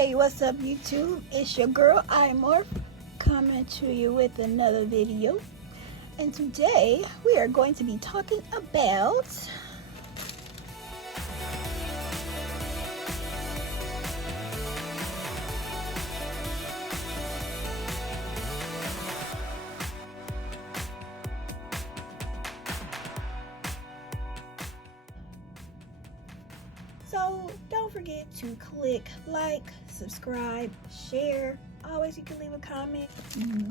Hey, what's up YouTube? It's your girl iMorph coming to you with another video. And today we are going to be talking about so don't forget to click like, subscribe, share. Always you can leave a comment.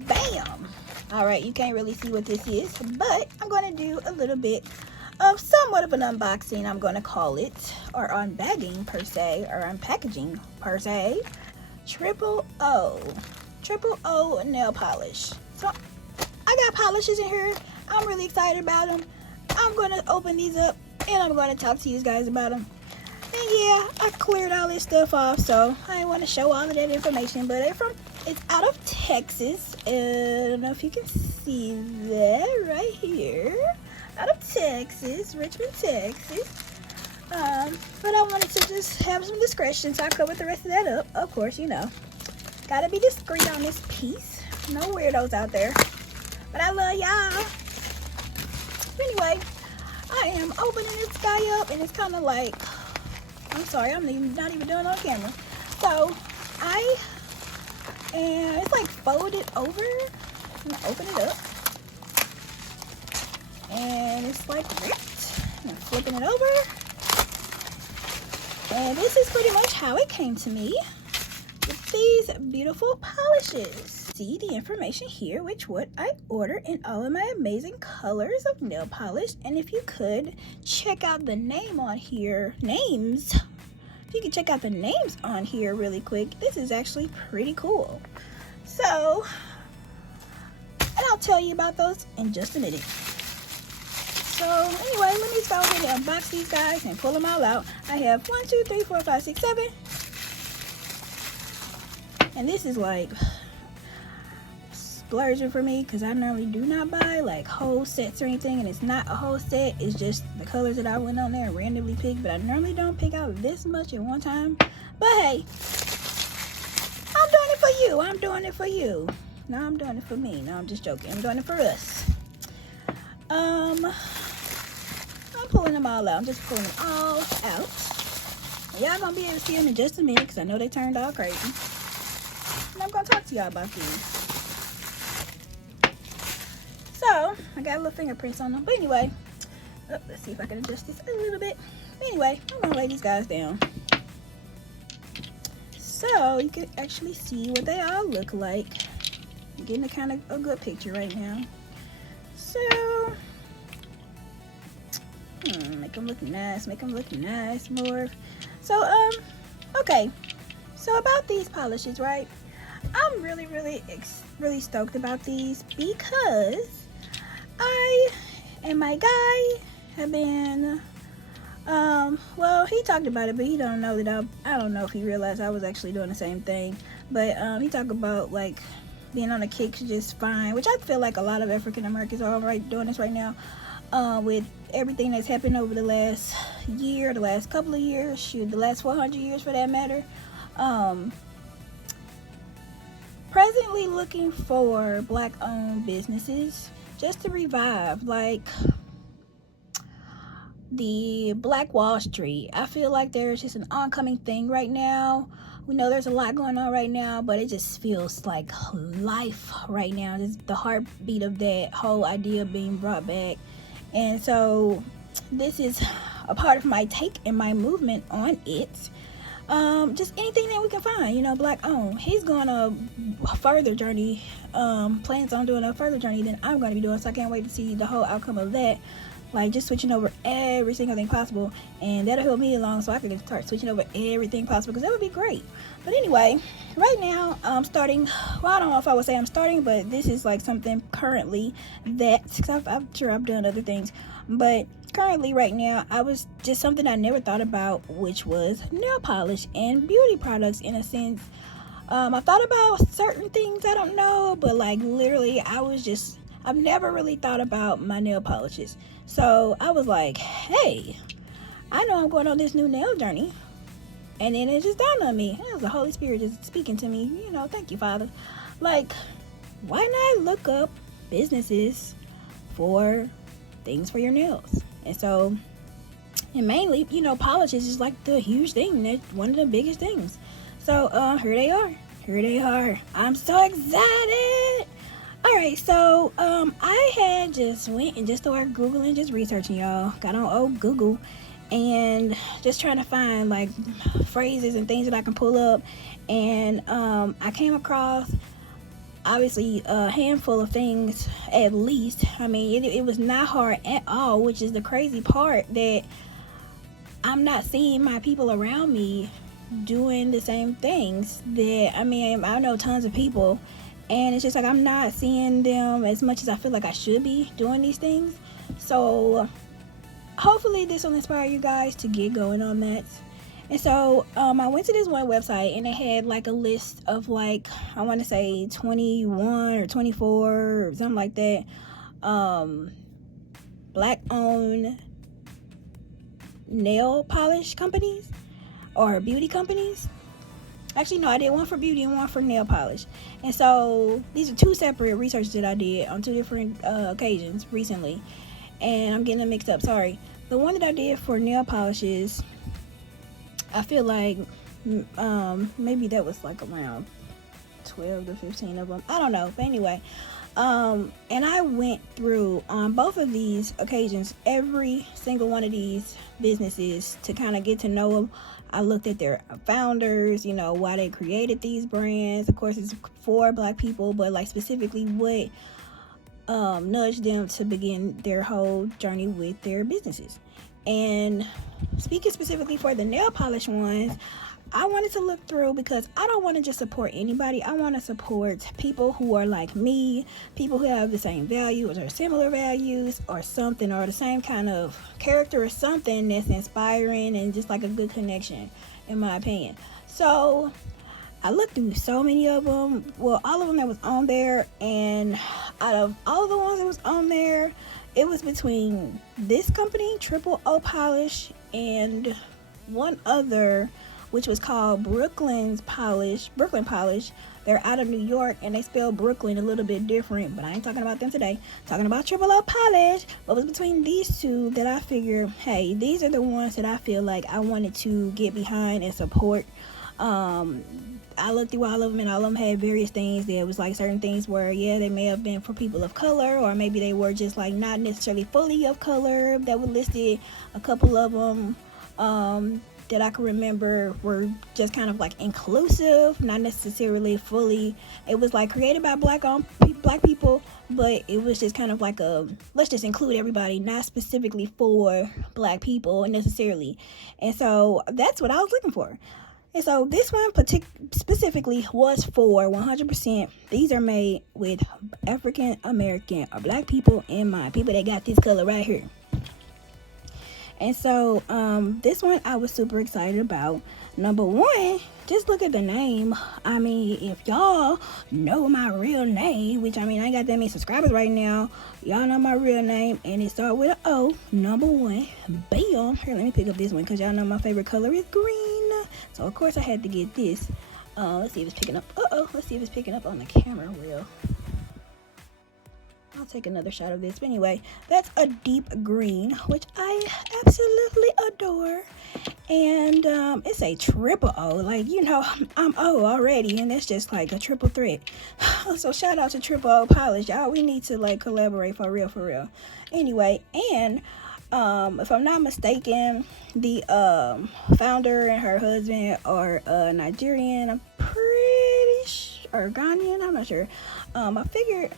Bam! Alright, you can't really see what this is, but I'm going to do a little bit of somewhat of an unboxing, I'm going to call it, or unbagging per se, or unpackaging per se. Triple O nail polish. So I got polishes in here. I'm really excited about them. I'm going to open these up and I'm going to talk to you guys about them. And yeah, I cleared all this stuff off, so I didn't want to show all of that information, but it's out of Texas. I don't know if you can see that right here. Out of Texas, Richmond, Texas. But I wanted to just have some discretion, so I covered the rest of that up. Of course, you know, gotta be discreet on this piece. No weirdos out there. But I love y'all. Anyway, I am opening this guy up, and it's kind of like, I'm sorry, I'm not even doing it on camera. So, it's like folded over. I'm gonna open it up. And it's like ripped. I'm flipping it over. And this is pretty much how it came to me. With these beautiful polishes. See the information here, which what I ordered in all of my amazing colors of nail polish. And if you could check out the name on here, if you could check out the names on here really quick, this is actually pretty cool. So, and I'll tell you about those in just a minute. So anyway, let me go ahead and unbox these guys and pull them all out. I have 1, 2, 3, 4, 5, 6, 7. And this is like splurging for me because I normally do not buy like whole sets or anything, and it's not a whole set, it's just the colors that I went on there and randomly picked, but I normally don't pick out this much at one time. But hey, I'm doing it for you. I'm doing it for you. No, I'm doing it for me. No, I'm just joking. I'm doing it for us. I'm pulling them all out. I'm just pulling them all out. Y'all gonna be able to see them in just a minute because I know they turned all crazy. And I'm gonna talk to y'all about these. So, I got a little fingerprints on them. But anyway, let's see if I can adjust this a little bit. Anyway, I'm going to lay these guys down. So, you can actually see what they all look like. I'm getting a kind of a good picture right now. So, make them look nice. Make them look nice more. So, okay. So, about these polishes, right? I'm really stoked about these because I and my guy have been, well, he talked about it, but he don't know that I don't know if he realized I was actually doing the same thing. But he talked about like being on a kick just fine, which I feel like a lot of African Americans are doing this right now, with everything that's happened over the last year, the last couple of years, shoot, the last 400 years for that matter. Presently looking for black-owned businesses just to revive, like the Black Wall Street. I feel like there's just an oncoming thing right now. We know there's a lot going on right now, but it just feels like life right now. Just the heartbeat of that whole idea being brought back. And so this is a part of my take and my movement on it. Just anything that we can find, you know, black owned. He's going a further journey, plans on doing a further journey than I'm going to be doing, so I can't wait to see the whole outcome of that. Like just switching over every single thing possible, and that'll help me along so I can start switching over everything possible, because that would be great. But anyway, right now I'm starting, well, I don't know if I would say I'm starting, but this is like something currently that, because I'm sure I've done other things, but currently right now I was just something I never thought about, which was nail polish and beauty products in a sense. I thought about certain things, I don't know, but like literally I've never really thought about my nail polishes. So I was like, hey, I know I'm going on this new nail journey. And then it just dawned on me. It was the Holy Spirit just speaking to me. You know, thank you, Father. Like, why not look up businesses for things for your nails? And so, and mainly, you know, polishes is like the huge thing. That's one of the biggest things. So, here they are. Here they are. I'm so excited. All right, so I had just went and just started Googling, just researching, y'all. Got on old Google and just trying to find like phrases and things that I can pull up. And I came across obviously a handful of things at least. I mean, it was not hard at all, which is the crazy part, that I'm not seeing my people around me doing the same things. That, I mean, I know tons of people, and it's just like I'm not seeing them as much as I feel like I should be doing these things. So hopefully this will inspire you guys to get going on that. And so I went to this one website, and it had like a list of like, I want to say 21 or 24 or something like that, black owned nail polish companies or beauty companies. Actually, no, I did one for beauty and one for nail polish. And so these are two separate researches that I did on two different occasions recently. And I'm getting them mixed up, sorry. The one that I did for nail polishes, I feel like maybe that was like around 12 to 15 of them. I don't know. But anyway, and I went through on both of these occasions every single one of these businesses to kind of get to know them. I looked at their founders, you know, why they created these brands. Of course, it's for black people, but like specifically what nudged them to begin their whole journey with their businesses. And speaking specifically for the nail polish ones, I wanted to look through because I don't want to just support anybody. I want to support people who are like me, people who have the same values or similar values or something, or the same kind of character or something that's inspiring and just like a good connection, in my opinion. So I looked through so many of them, well, all of them that was on there, and out of all the ones that was on there, it was between this company, OOO Polish, and one other, which was called Brooklyn Polish. They're out of New York, and they spell Brooklyn a little bit different, but I ain't talking about them today. I'm talking about OOO Polish. But it was between these two that I figured, hey, these are the ones that I feel like I wanted to get behind and support. I looked through all of them, and all of them had various things. There was like certain things where, yeah, they may have been for people of color, or maybe they were just like not necessarily fully of color. That were listed. A couple of them that I can remember were just kind of like inclusive, not necessarily fully. It was like created by black people, but it was just kind of like a, let's just include everybody, not specifically for black people necessarily. And so that's what I was looking for. And so this one specifically was for 100%. These are made with African American or black people in mind, people that got this color right here. And so this one I was super excited about. Number one, just look at the name. I mean, if y'all know my real name, which I mean, I ain't got that many subscribers right now. Y'all know my real name, and it starts with an O. Number one, bam. Here, let me pick up this one because y'all know my favorite color is green. So of course I had to get this. Let's see if it's picking up. Let's see if it's picking up on the camera well. I'll take another shot of this. But anyway, that's a deep green, which I absolutely adore. And it's a triple O. Like, you know, I'm O already, and that's just like a triple threat. So shout out to OOO Polish, y'all. We need to like collaborate for real. Anyway, and if I'm not mistaken, the founder and her husband are Nigerian. I'm pretty sure, or Ghanaian. I'm not sure. I figured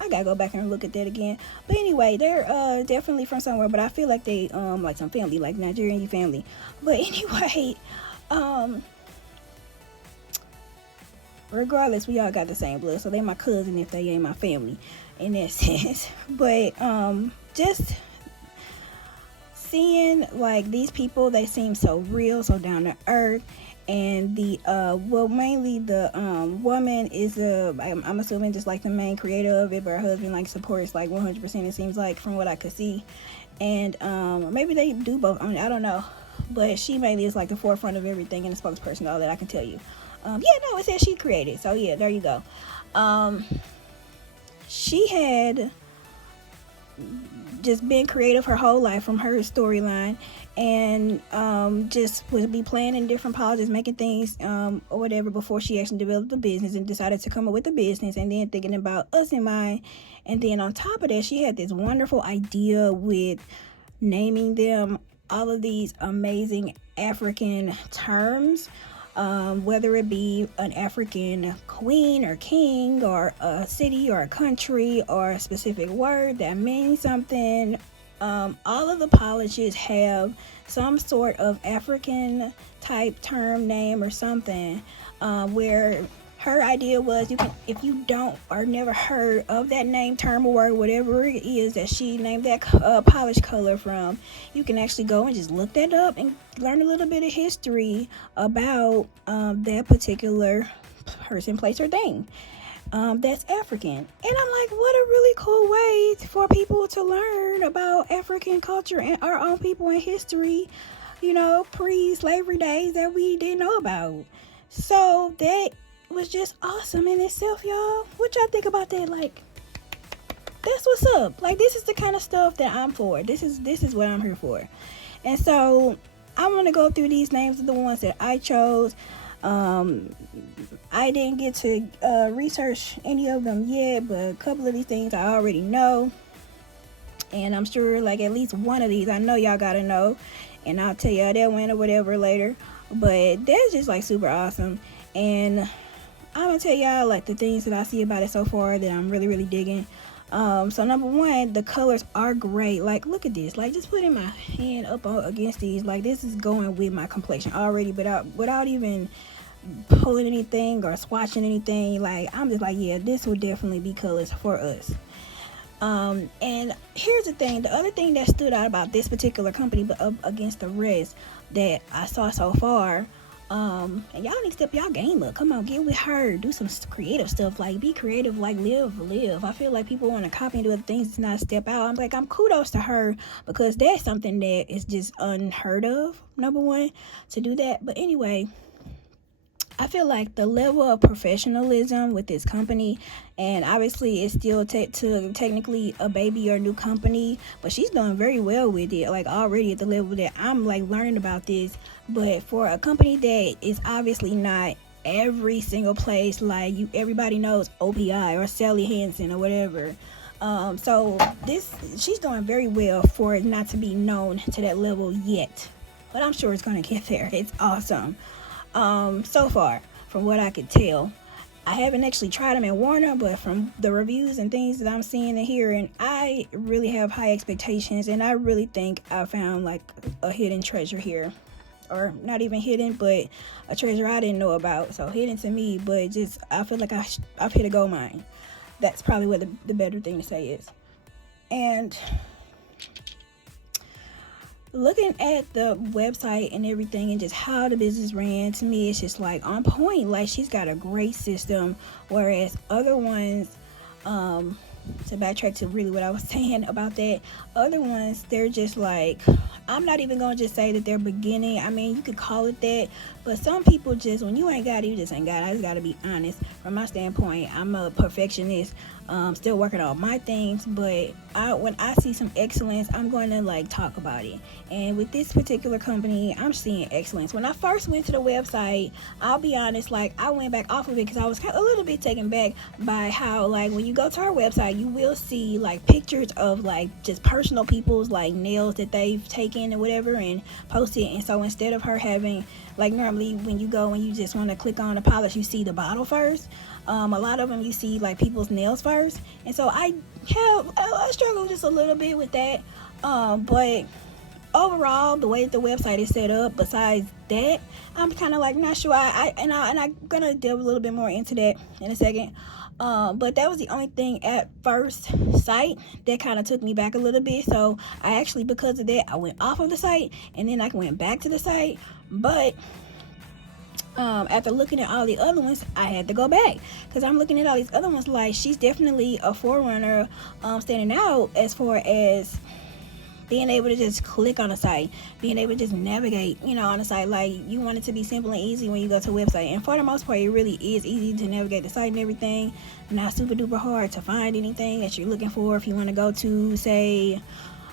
I gotta go back and look at that again. But anyway, they're definitely from somewhere, but I feel like they like some family, like Nigerian family. But anyway, regardless, we all got the same blood, so they my cousin if they ain't my family in that sense. But just seeing like these people, they seem so real, so down to earth. And the mainly the woman is I'm assuming just like the main creator of it, but her husband like supports like 100%, it seems like, from what I could see. And maybe they do both. I mean, I don't know. but she mainly is like the forefront of everything and the spokesperson, all that I can tell you. Yeah, no, it says she created. So yeah, there you go. She had just been creative her whole life from her storyline, and just would be playing in different politics, making things or whatever before she actually developed the business and decided to come up with the business, and then thinking about us in mind. And then on top of that, she had this wonderful idea with naming them all of these amazing African terms, whether it be an African queen or king or a city or a country or a specific word that means something. All of the polishes have some sort of African type term, name, or something, where her idea was, you can, if you don't or never heard of that name, term, or word, whatever it is that she named that polish color from, you can actually go and just look that up and learn a little bit of history about that particular person, place, or thing that's African. And I'm like, what a really cool way for people to learn about African culture and our own people in history, you know, pre-slavery days that we didn't know about. So that was just awesome in itself, y'all. What y'all think about that? Like, that's what's up. Like, this is the kind of stuff that I'm for. This is what I'm here for. And so I'm gonna go through these names of the ones that I chose. I didn't get to research any of them yet, but a couple of these things I already know, and I'm sure like at least one of these I know y'all gotta know, and I'll tell y'all that one or whatever later. But that's just like super awesome, and I'm gonna tell y'all like the things that I see about it so far that I'm really, really digging. So number one, the colors are great. Like, look at this. Like, just putting my hand up against these, like, this is going with my complexion already, but without even pulling anything or swatching anything. Like, I'm just like, yeah, this will definitely be colors for us. And here's the thing, the other thing that stood out about this particular company, but up against the rest that I saw so far, and y'all need to step y'all game up. Come on, get with her, do some creative stuff, like be creative, like live. I feel like people want to copy and do other things, it's not step out. I'm like, I'm kudos to her, because that's something that is just unheard of, number one, to do that. But anyway, I feel like the level of professionalism with this company, and obviously it's still technically a baby or new company, but she's doing very well with it, like already at the level that I'm like learning about this. But for a company that is obviously not every single place, like everybody knows OPI or Sally Hansen or whatever, so she's doing very well for it not to be known to that level yet, but I'm sure it's gonna get there. It's awesome. So far, from what I could tell. I haven't actually tried them and worn them, but from the reviews and things that I'm seeing and hearing, I really have high expectations, and I really think I found like a hidden treasure here. Or not even hidden, but a treasure I didn't know about. So hidden to me, but just I feel like I've hit a gold mine. That's probably what the better thing to say is. And looking at the website and everything and just how the business ran, to me it's just like on point. Like, she's got a great system, whereas other ones, to backtrack to really what I was saying about that, other ones, they're just like, I'm not even gonna just say that they're beginning. I mean, you could call it that, but some people just, when you ain't got it, you just ain't got it. I just gotta be honest. From my standpoint, I'm a perfectionist, still working on my things, but when I see some excellence, I'm going to like talk about it. And with this particular company, I'm seeing excellence. When I first went to the website, I'll be honest, like I went back off of it because I was a little bit taken back by how, like, when you go to our website, you will see like pictures of like just personal people's like nails that they've taken and whatever and posted. And so instead of her having, like, normally when you go and you just want to click on the polish, you see the bottle first. A lot of them you see like people's nails first, and so I struggle just a little bit with that, but overall, the way that the website is set up, besides that, I'm kind of like not sure. I'm gonna delve a little bit more into that in a second, but that was the only thing at first sight that kind of took me back a little bit. So I actually, because of that, I went off of the site and then I went back to the site, but after looking at all the other ones, I had to go back, because I'm looking at all these other ones, like she's definitely a forerunner, standing out as far as being able to just click on a site, being able to just navigate, on a site. Like, you want it to be simple and easy when you go to a website, and for the most part it really is easy to navigate the site and everything. Not super duper hard to find anything that you're looking for. If you want to go to, say,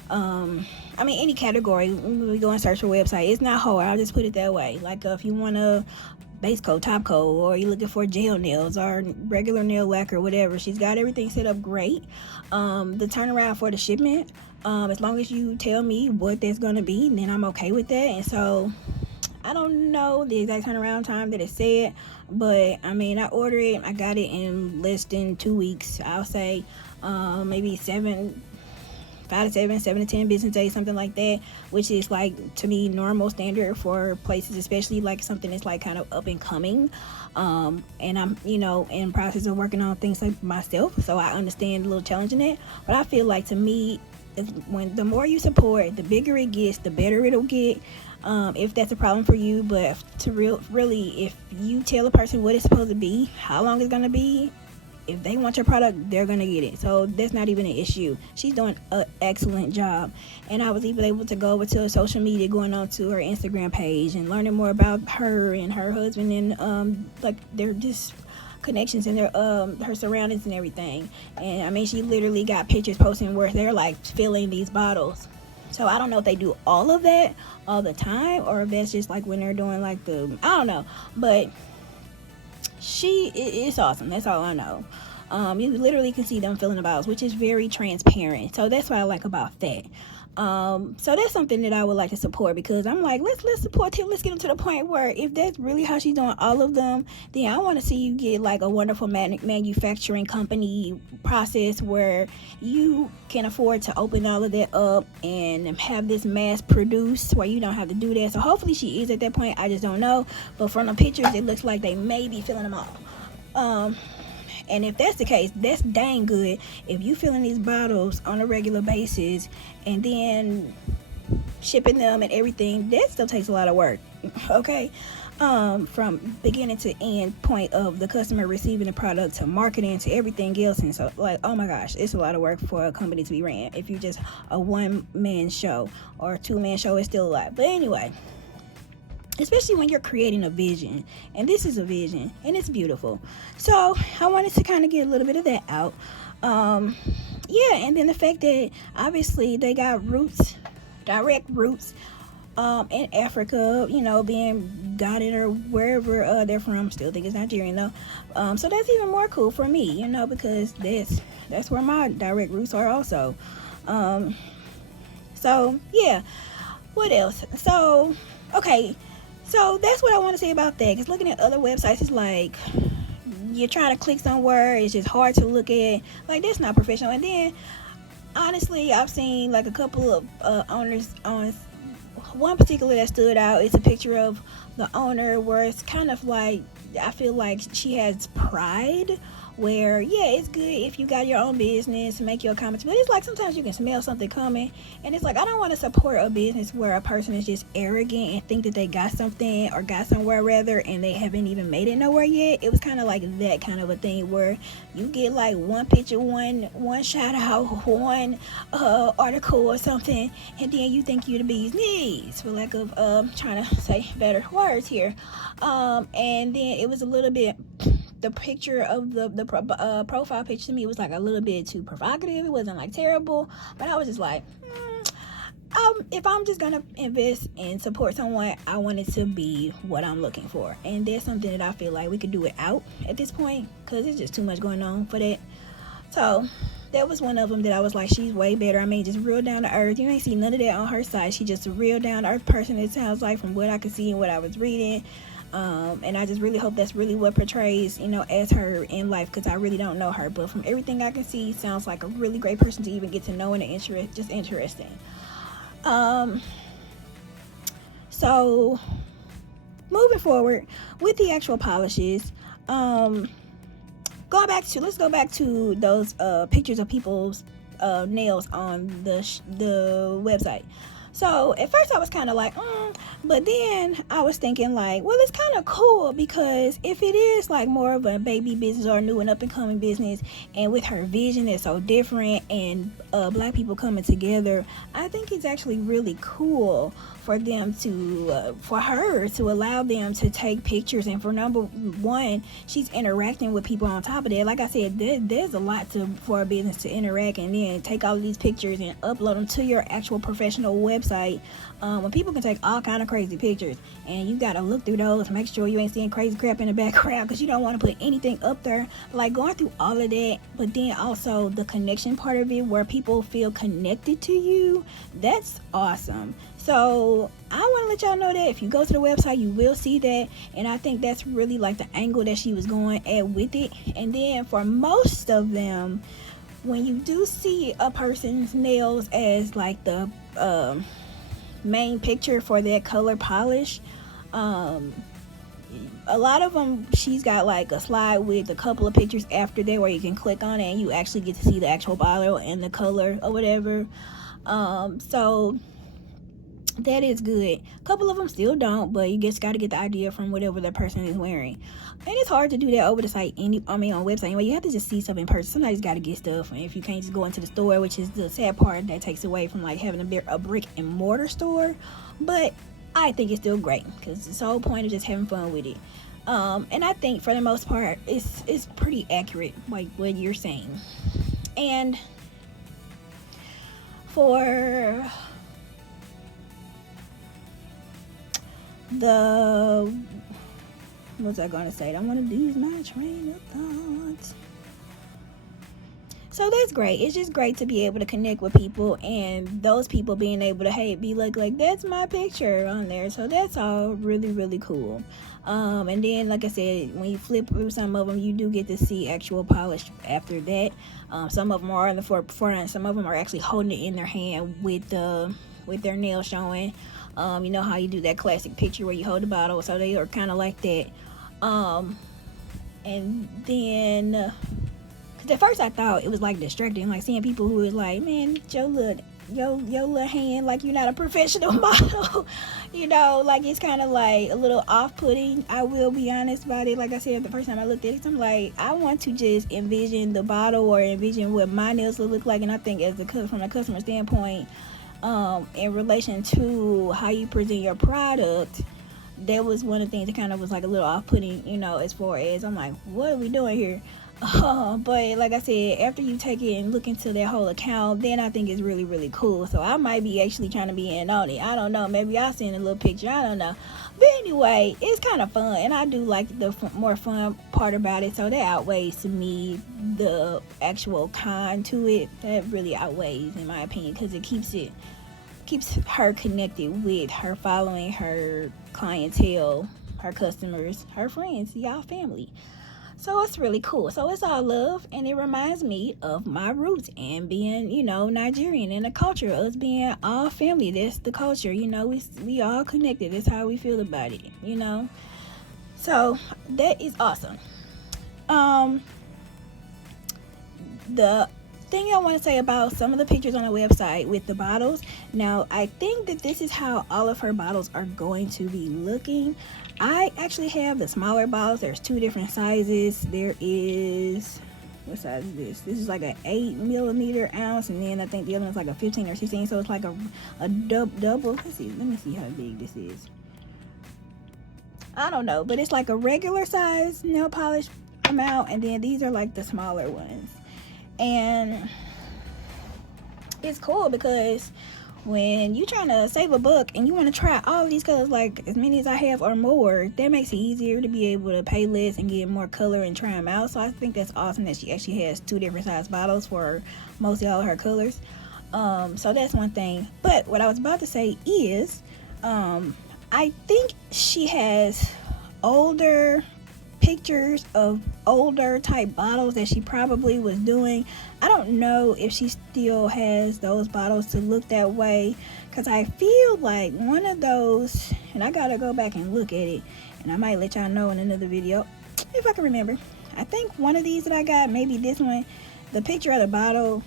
any category, when we go and search for a website, it's not hard. I'll just put it that way. Like, if you want to base coat, top coat, or you're looking for gel nails or regular nail lacquer, whatever, she's got everything set up great. The turnaround for the shipment, as long as you tell me what that's going to be, then I'm okay with that. And so I don't know the exact turnaround time that it said, but I ordered it, I got it in less than 2 weeks. I'll say maybe 5 to 7 to 10 business days, something like that, which is, like, to me, normal standard for places, especially like something that's like kind of up and coming. And I'm in process of working on things like myself, so I understand a little challenge in that. But I feel like, to me, when the more you support, the bigger it gets, the better it'll get. If that's a problem for you, but really, if you tell a person what it's supposed to be, how long it's gonna be, if they want your product, they're gonna get it. So that's not even an issue. She's doing an excellent job. And I was even able to go over to her social media, going on to her Instagram page and learning more about her and her husband, and like, they're just connections and their her surroundings and everything. And she literally got pictures posting where they're like filling these bottles. So I don't know if they do all of that all the time, or if that's just like when they're doing like I don't know, but it's awesome. That's all I know. You literally can see them filling the bottles, which is very transparent. So that's what I like about that. So that's something that I would like to support, because I'm like, let's support him. Let's get him to the point where, if that's really how she's doing all of them, then I want to see you get like a wonderful manufacturing company process where you can afford to open all of that up and have this mass produced where you don't have to do that. So hopefully she is at that point. I just don't know, but from the pictures it looks like they may be filling them all. And if that's the case, that's dang good. If you filling these bottles on a regular basis and then shipping them and everything, that still takes a lot of work. Okay? From beginning to end point of the customer receiving the product to marketing to everything else. And so, like, oh my gosh, it's a lot of work for a company to be ran. If you're just a one-man show or a two-man show, it's still a lot. But anyway, especially when you're creating a vision, and this is a vision, and it's beautiful. So I wanted to kind of get a little bit of that out. And then the fact that obviously they got direct roots in Africa, being Ghanaian or wherever they're from. Still think it's Nigerian though. So that's even more cool for me, because that's where my direct roots are also. So yeah, what else? So okay. So that's what I want to say about that, because looking at other websites is like, you're trying to click somewhere, it's just hard to look at. Like, that's not professional. And then, honestly, I've seen like a couple of owners on one particular that stood out. It's a picture of the owner where it's kind of like, I feel like she has pride, where, yeah, it's good if you got your own business, make your comments, but it's like sometimes you can smell something coming, and it's like, I don't want to support a business where a person is just arrogant and think that they got something, or got somewhere rather, and they haven't even made it nowhere yet. It was kind of like that kind of a thing, where you get like one picture, one shout out, one article or something, and then you think you're the bee's knees, for lack of trying to say better words here. And then it was a little bit, the picture of the profile picture to me was like a little bit too provocative. It wasn't like terrible, but I was just like, if I'm just gonna invest and support someone, I want it to be what I'm looking for. And there's something that I feel like we could do it out at this point, because it's just too much going on for that. So that was one of them that I was like, she's way better. Just real down to earth. You ain't see none of that on her side. She's just a real down to earth person, it sounds like, from what I could see and what I was reading. And I just really hope that's really what portrays, as her in life, because I really don't know her, but from everything I can see, sounds like a really great person to even get to know, and just interesting. So moving forward with the actual polishes, let's go back to those pictures of people's nails on the website. So at first I was kind of like, but then I was thinking like, well, it's kind of cool, because if it is like more of a baby business or a new and up and coming business, and with her vision is so different, and black people coming together, I think it's actually really cool for them to for her to allow them to take pictures. And for number one, she's interacting with people on top of that. Like I said, there's a lot for a business to interact and then take all of these pictures and upload them to your actual professional website, when people can take all kind of crazy pictures, and you gotta look through those, make sure you ain't seeing crazy crap in the background, because you don't want to put anything up there. Like, going through all of that, but then also the connection part of it, where people feel connected to you, that's awesome. So I want to let y'all know that if you go to the website, you will see that. And I think that's really like the angle that she was going at with it. And then for most of them, when you do see a person's nails as like the main picture for that color polish, a lot of them, she's got like a slide with a couple of pictures after that where you can click on it and you actually get to see the actual bottle and the color or whatever. So that is good. A couple of them still don't, but you just got to get the idea from whatever the person is wearing. And it's hard to do that over the site, on website anyway. You have to just see stuff in person. Somebody's got to get stuff, and if you can't just go into the store, which is the sad part, that takes away from like having a brick and mortar store. But I think it's still great, because it's the whole point of just having fun with it. And I think for the most part, it's pretty accurate, like what you're saying. And for what was I gonna say? I don't want to lose my train of thought. So that's great. It's just great to be able to connect with people, and those people being able to be like that's my picture on there. So that's all really, really cool. And then, like I said, when you flip through some of them, you do get to see actual polish after that. Some of them are in the forefront. Some of them are actually holding it in their hand with their nail showing. You know how you do that classic picture where you hold the bottle, so they are kind of like that. And then, cause at first I thought it was like distracting, like seeing people who was like, man, your little hand, like you're not a professional model. You know, like it's kind of like a little off-putting. I will be honest about it. Like I said, the first time I looked at it, I'm like, I want to just envision the bottle or envision what my nails will look like. And I think from a customer standpoint, in relation to how you present your product, that was one of the things that kind of was like a little off-putting, you know, as far as I'm like, what are we doing here? But like I said, after you take it and look into that whole account, then I think it's really, really cool. So I might be actually trying to be in on it. I don't know. Maybe I'll send a little picture. I don't know. But anyway, it's kind of fun. And I do like the more fun part about it. So that outweighs to me the actual con to it. That really outweighs, in my opinion, because it keeps her connected with her following, her clientele, her customers, her friends, y'all family. So it's really cool. So it's all love, and it reminds me of my roots and being, you know, Nigerian, and the culture, us being all family. That's the culture, you know, we all connected. That's how we feel about it, you know. So that is awesome. The thing I want to say about some of the pictures on the website with the bottles, now I think that this is how all of her bottles are going to be looking. I actually have the smaller bottles. There's two different sizes. There is, what size is this? This is like an 8 ounce, and then I think the other one's like a 15 or 16. So it's like a double. Let's see. Let me see how big this is. I don't know, but it's like a regular size nail polish amount, and then these are like the smaller ones. And it's cool because when you're trying to save a buck and you want to try all of these colors, like as many as I have or more, that makes it easier to be able to pay less and get more color and try them out. So I think that's awesome that she actually has two different size bottles for mostly all of her colors. So that's one thing. But what I was about to say is, I think she has older pictures of older type bottles that she probably was doing. I don't know if she still has those bottles to look that way, because I feel like one of those, and I gotta go back and look at it, and I might let y'all know in another video if I can remember. I think one of these that I got, maybe this one, the picture of the bottle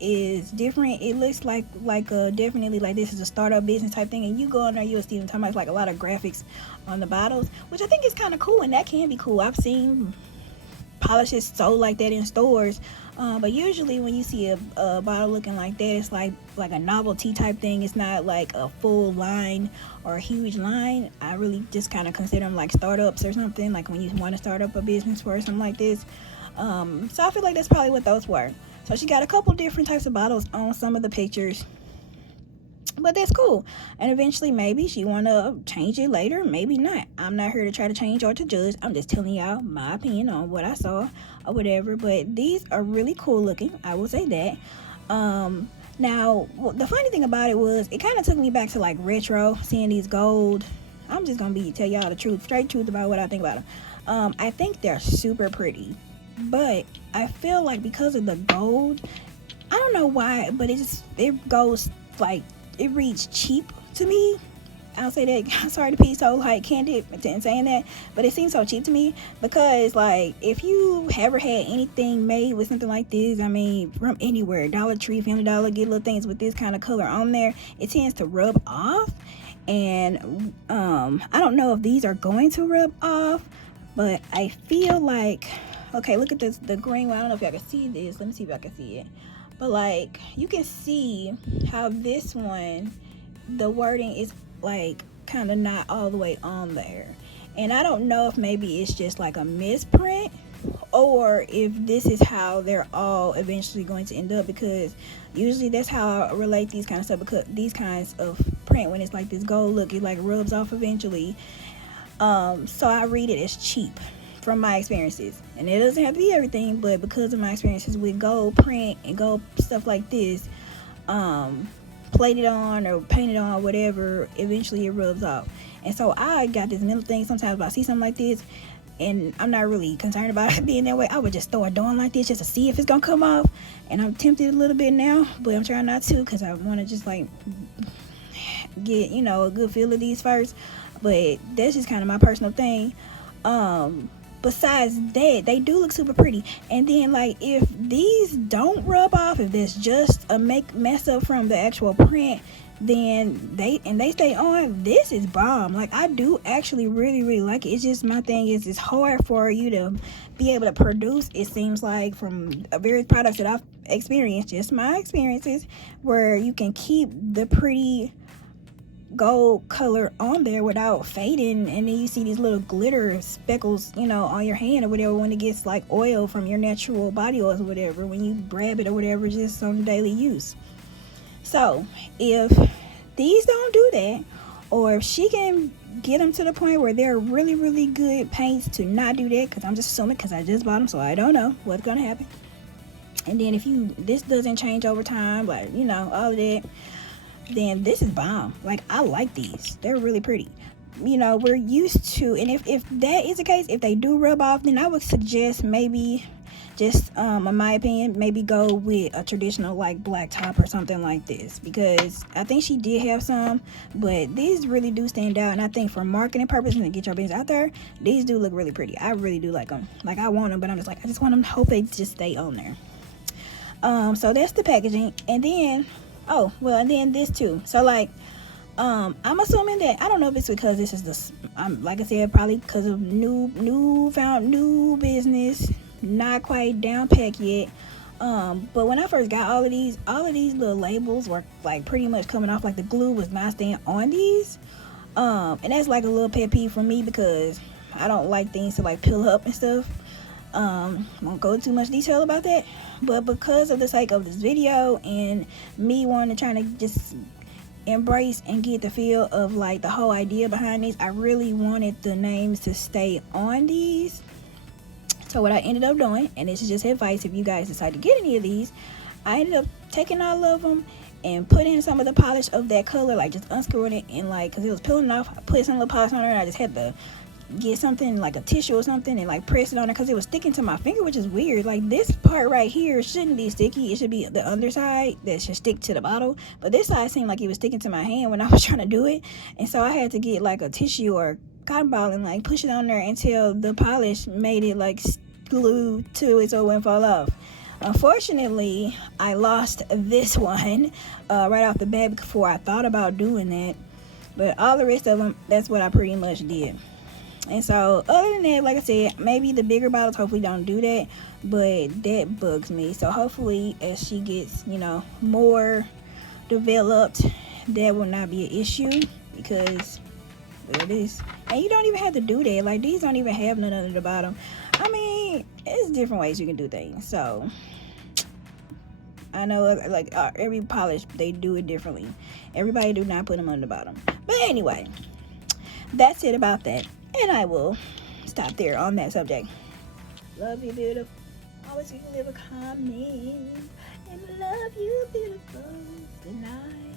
is different. It looks like definitely like this is a startup business type thing, and you go in there, you'll see them talking about like a lot of graphics on the bottles, which I think is kind of cool, and that can be cool. I've seen polishes sold like that in stores, but usually when you see a bottle looking like that, it's like a novelty type thing. It's not like a full line or a huge line. I really just kind of consider them like startups or something, like when you want to start up a business for something like this. So I feel like that's probably what those were. So she got a couple different types of bottles on some of the pictures, but that's cool. And eventually maybe she want to change it later, maybe not. I'm not here to try to change or to judge. I'm just telling y'all my opinion on what I saw or whatever. But these are really cool looking, I will say that. Now the funny thing about it was it kind of took me back to like retro, seeing these gold. I'm just gonna tell y'all the truth, straight truth about what I think about them. I think they're super pretty, but I feel like because of the gold, I don't know why, but it goes like, it reads cheap to me. I'll say that. I'm sorry to be so like candid in saying that, but it seems so cheap to me, because like if you ever had anything made with something like this, I mean from anywhere, Dollar Tree, Family Dollar, get little things with this kind of color on there, it tends to rub off. And I don't know if these are going to rub off, but I feel like, okay, look at this, the green one. I don't know if y'all can see this. Let me see if y'all can see it. But like you can see how this one, the wording is like kind of not all the way on there. And I don't know if maybe it's just like a misprint, or if this is how they're all eventually going to end up, because usually that's how I relate these kind of stuff, because these kinds of print, when it's like this gold look, it like rubs off eventually. So I read it as cheap from my experiences, and it doesn't have to be everything, but because of my experiences with gold print and gold stuff like this, plated on or painted on, whatever, eventually it rubs off. And so I got this mental thing sometimes if I see something like this and I'm not really concerned about it being that way, I would just throw it on like this just to see if it's gonna come off. And I'm tempted a little bit now, but I'm trying not to, because I want to just like get, you know, a good feel of these first. But that's just kind of my personal thing. Besides that, they do look super pretty. And then like if these don't rub off, if there's just a mess up from the actual print, then they stay on, this is bomb. Like I do actually really like it. It's just my thing is it's hard for you to be able to produce, it seems like, from various products that I've experienced, just my experiences, where you can keep the pretty gold color on there without fading, and then you see these little glitter speckles, you know, on your hand or whatever, when it gets like oil from your natural body oils or whatever, when you grab it or whatever, just on daily use. So if these don't do that, or if she can get them to the point where they're really good paints to not do that, because I'm just assuming, because I just bought them, so I don't know what's gonna happen. And then if this doesn't change over time, like, you know, all of that, then this is bomb. Like I like these, they're really pretty. You know, we're used to, and if that is the case, if they do rub off, then I would suggest maybe just in my opinion, maybe go with a traditional like black top or something like this, because I think she did have some, but these really do stand out. And I think for marketing purposes and to get your business out there, these do look really pretty. I really do like them. Like I want them, but I'm just like, I just want them to hope they just stay on there. So that's the packaging. And then and then this too. So like I'm assuming that, I don't know if it's because this is like I said, probably because of new business, not quite down packed yet. But when I first got all of these little labels were like pretty much coming off, like the glue was not staying on these. And that's like a little pet peeve for me, because I don't like things to like peel up and stuff. Won't go too much detail about that, but because of the sake of this video and me wanting to try to just embrace and get the feel of like the whole idea behind these, I really wanted the names to stay on these. So what I ended up doing, and this is just advice if you guys decide to get any of these, I ended up taking all of them and putting some of the polish of that color, like just unscrewing it, and like, because it was peeling off, I put some little polish on it, and I just had to get something like a tissue or something and like press it on it, because it was sticking to my finger, which is weird. Like this part right here shouldn't be sticky, it should be the underside that should stick to the bottle, but this side seemed like it was sticking to my hand when I was trying to do it. And so I had to get like a tissue or cotton ball and like push it on there until the polish made it like glued to it so it wouldn't fall off. Unfortunately, I lost this one right off the bat before I thought about doing that. But all the rest of them, that's what I pretty much did. And so, other than that, like I said, maybe the bigger bottles hopefully don't do that. But that bugs me. So, hopefully, as she gets, you know, more developed, that will not be an issue. Because, there it is. And you don't even have to do that. Like, these don't even have none under the bottom. I mean, it's different ways you can do things. So, I know, like, every polish, they do it differently. Everybody do not put them on the bottom. But anyway, that's it about that. And I will stop there on that subject. Love you, beautiful. Always you can leave a comment. And love you, beautiful. Good night.